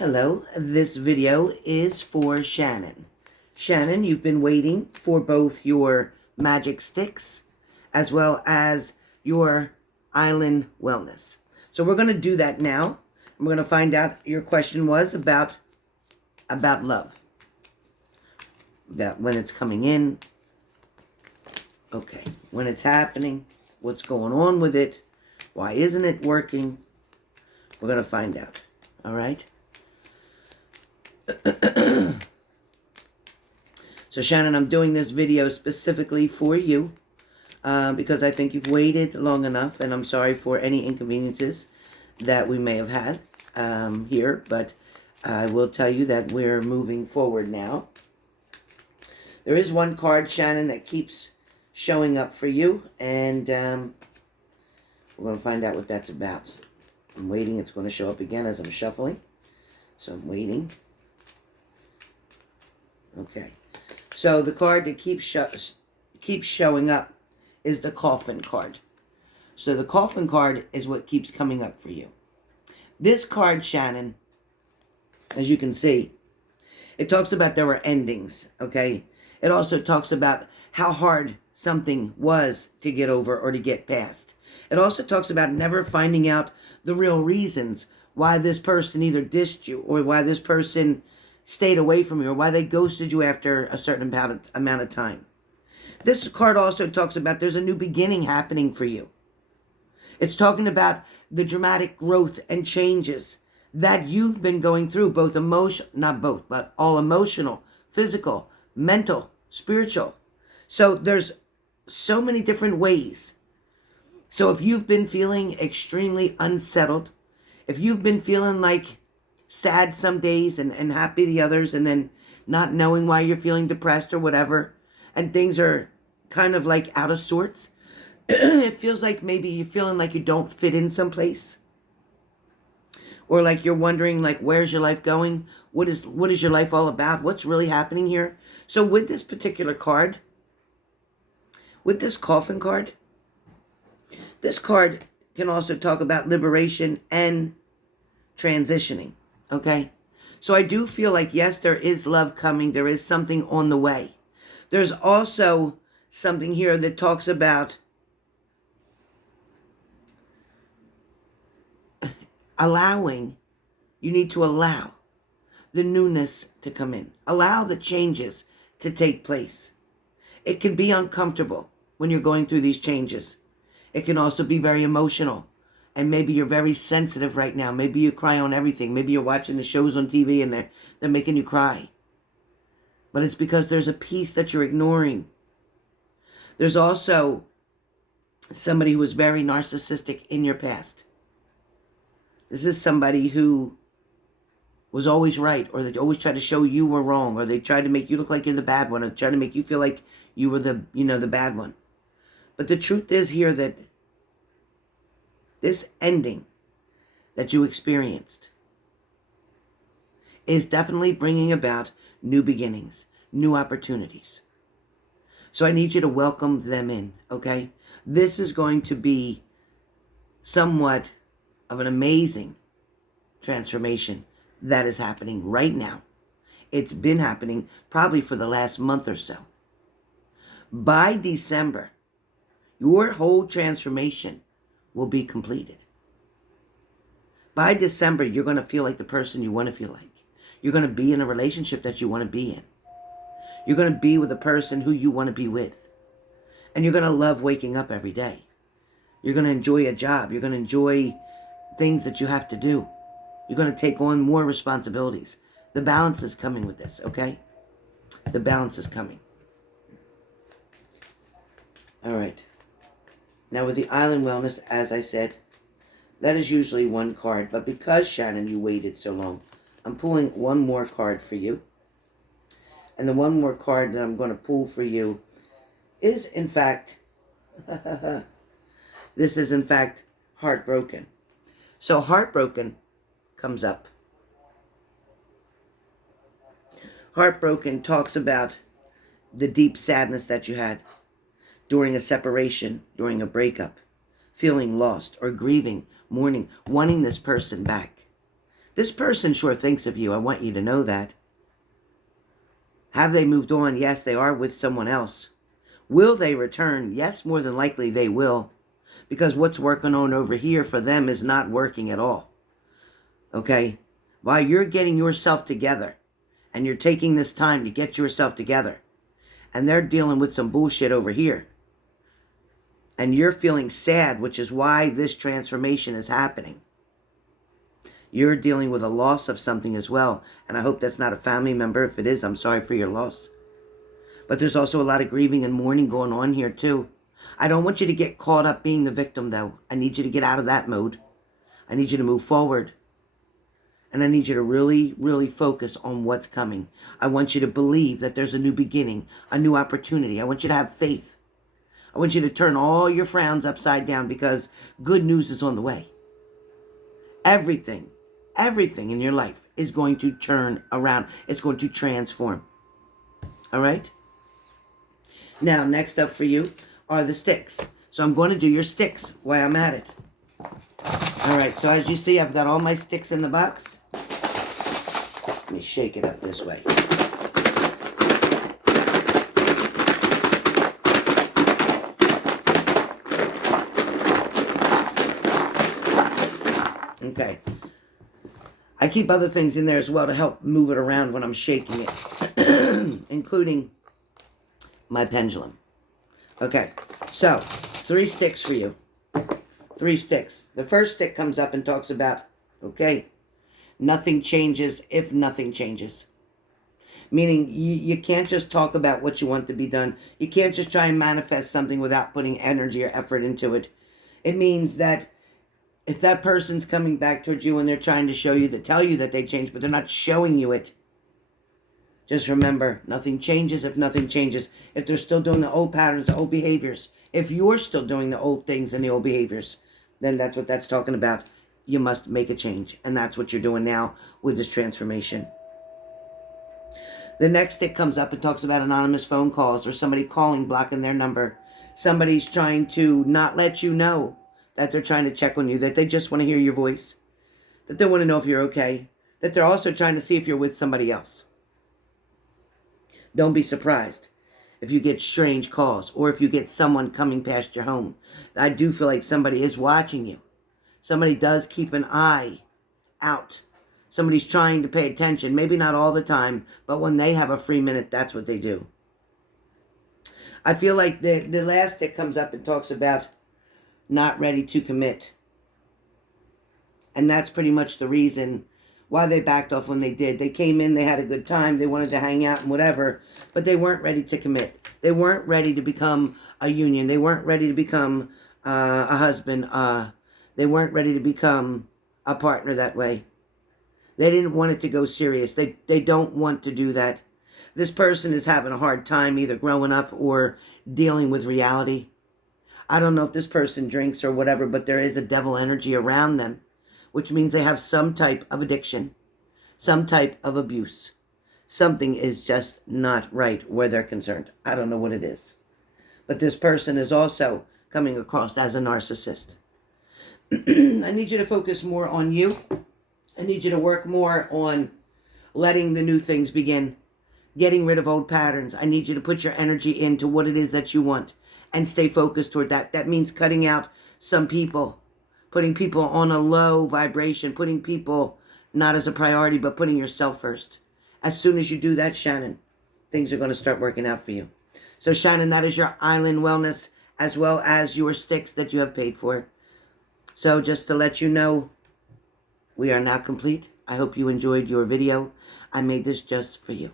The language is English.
Hello, this video is for Shannon. Shannon, you've been waiting for both your magic sticks as well as your island wellness. So we're going to do that now. We're going to find out your question was about love. About when it's coming in. Okay, when it's happening, what's going on with it, why isn't it working? We're going to find out. All right? So Shannon, I'm doing this video specifically for you because I think you've waited long enough, and I'm sorry for any inconveniences that we may have had here, but I will tell you that we're moving forward now. There is one card, Shannon, that keeps showing up for you, and we're going to find out what that's about. I'm waiting. It's going to show up again as I'm shuffling, so I'm waiting. Okay, so the card that keeps showing up is the coffin card. So the coffin card is what keeps coming up for you. This card, Shannon, as you can see, it talks about there were endings, okay? It also talks about how hard something was to get over or to get past. It also talks about never finding out the real reasons why this person either dissed you or why this person stayed away from you or why they ghosted you after a certain amount of time. This card also talks about there's a new beginning happening for you. It's talking about the dramatic growth and changes that you've been going through, both not both, but all emotional, physical, mental, spiritual. So there's so many different ways. So if you've been feeling extremely unsettled, if you've been feeling like sad some days and happy the others, and then not knowing why you're feeling depressed or whatever, and things are kind of like out of sorts, it feels like maybe you're feeling like you don't fit in someplace, or like you're wondering, like, where's your life going? What is your life all about? What's really happening here? So with this particular card, with this coffin card, this card can also talk about liberation and transitioning. Okay? So I do feel like, yes, there is love coming. There is something on the way. There's also something here that talks about allowing. You need to allow the newness to come in. Allow the changes to take place. It can be uncomfortable when you're going through these changes. It can also be very emotional. And maybe you're very sensitive right now. Maybe you cry on everything. Maybe you're watching the shows on TV and they're making you cry. But it's because there's a piece that you're ignoring. There's also somebody who was very narcissistic in your past. This is somebody who was always right, or they always tried to show you were wrong, or they tried to make you look like you're the bad one, or tried to make you feel like you were the bad one. But the truth is here that this ending that you experienced is definitely bringing about new beginnings, new opportunities. So I need you to welcome them in, okay? This is going to be somewhat of an amazing transformation that is happening right now. It's been happening probably for the last month or so. By December, your whole transformation will be completed. By December, you're going to feel like the person you want to feel like. You're going to be in a relationship that you want to be in. You're going to be with a person who you want to be with. And you're going to love waking up every day. You're going to enjoy a job. You're going to enjoy things that you have to do. You're going to take on more responsibilities. The balance is coming with this, okay? The balance is coming. All right. Now with the Island Wellness, as I said, that is usually one card. But because, Shannon, you waited so long, I'm pulling one more card for you. And the one more card that I'm going to pull for you is, in fact, this is, in fact, heartbroken. So heartbroken comes up. Heartbroken talks about the deep sadness that you had during a separation, during a breakup, feeling lost or grieving, mourning, wanting this person back. This person sure thinks of you. I want you to know that. Have they moved on? Yes, they are with someone else. Will they return? Yes, more than likely they will. Because what's working on over here for them is not working at all. Okay? While you're getting yourself together, and you're taking this time to get yourself together, and they're dealing with some bullshit over here, and you're feeling sad, which is why this transformation is happening. You're dealing with a loss of something as well, and I hope that's not a family member. If it is, I'm sorry for your loss. But there's also a lot of grieving and mourning going on here too. I don't want you to get caught up being the victim, though. I need you to get out of that mode. I need you to move forward. And I need you to really, really focus on what's coming. I want you to believe that there's a new beginning, a new opportunity. I want you to have faith. I want you to turn all your frowns upside down because good news is on the way. Everything in your life is going to turn around. It's going to transform. All right? Now, next up for you are the STYX. So I'm going to do your STYX while I'm at it. All right, so as you see, I've got all my STYX in the box. Let me shake it up this way. Okay. I keep other things in there as well to help move it around when I'm shaking it, including my pendulum. Okay, so 3 STYX for you. 3 STYX. The first stick comes up and talks about, okay, nothing changes if nothing changes. Meaning you can't just talk about what you want to be done. You can't just try and manifest something without putting energy or effort into it. It means that if that person's coming back towards you and they're trying to show you that, tell you that they changed, but they're not showing you it, just remember, nothing changes if nothing changes. If they're still doing the old patterns, the old behaviors, if you're still doing the old things and the old behaviors, then that's what that's talking about. You must make a change. And that's what you're doing now with this transformation. The next stick comes up and talks about anonymous phone calls or somebody calling, blocking their number. Somebody's trying to not let you know that they're trying to check on you, that they just want to hear your voice, that they want to know if you're okay, that they're also trying to see if you're with somebody else. Don't be surprised if you get strange calls or if you get someone coming past your home. I do feel like somebody is watching you. Somebody does keep an eye out. Somebody's trying to pay attention. Maybe not all the time, but when they have a free minute, that's what they do. I feel like the last stick comes up and talks about not ready to commit. And that's pretty much the reason why they backed off when they did. They came in, they had a good time, they wanted to hang out and whatever, but they weren't ready to commit. They weren't ready to become a union. They weren't ready to become a husband. They weren't ready to become a partner that way. They didn't want it to go serious. They don't want to do that. This person is having a hard time either growing up or dealing with reality. I don't know if this person drinks or whatever, but there is a devil energy around them, which means they have some type of addiction, some type of abuse. Something is just not right where they're concerned. I don't know what it is. But this person is also coming across as a narcissist. I need you to focus more on you. I need you to work more on letting the new things begin, getting rid of old patterns. I need you to put your energy into what it is that you want and stay focused toward that. That means cutting out some people, putting people on a low vibration, putting people not as a priority, but putting yourself first. As soon as you do that, Shannon, things are going to start working out for you. So, Shannon, that is your island wellness as well as your STYX that you have paid for. So, just to let you know, we are now complete. I hope you enjoyed your video. I made this just for you.